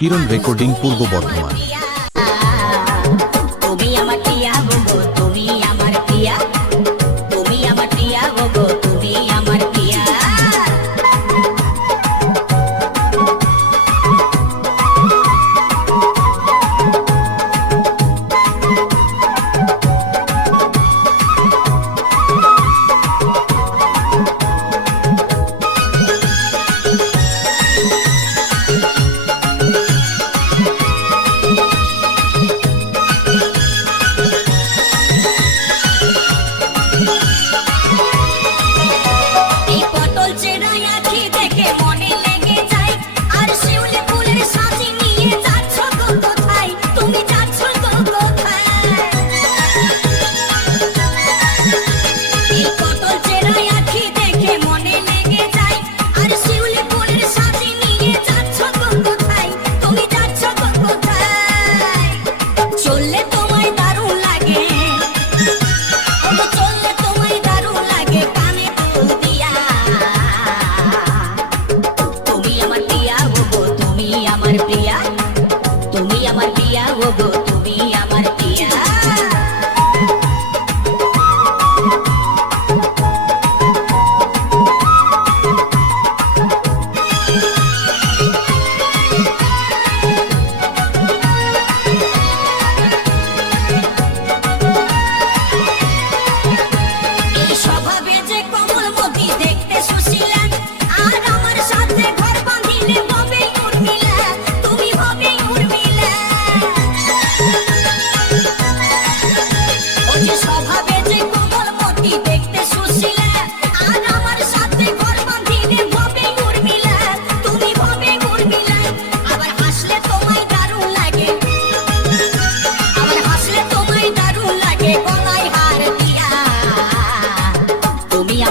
Kiran recording Purba Bardhaman.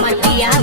my PR.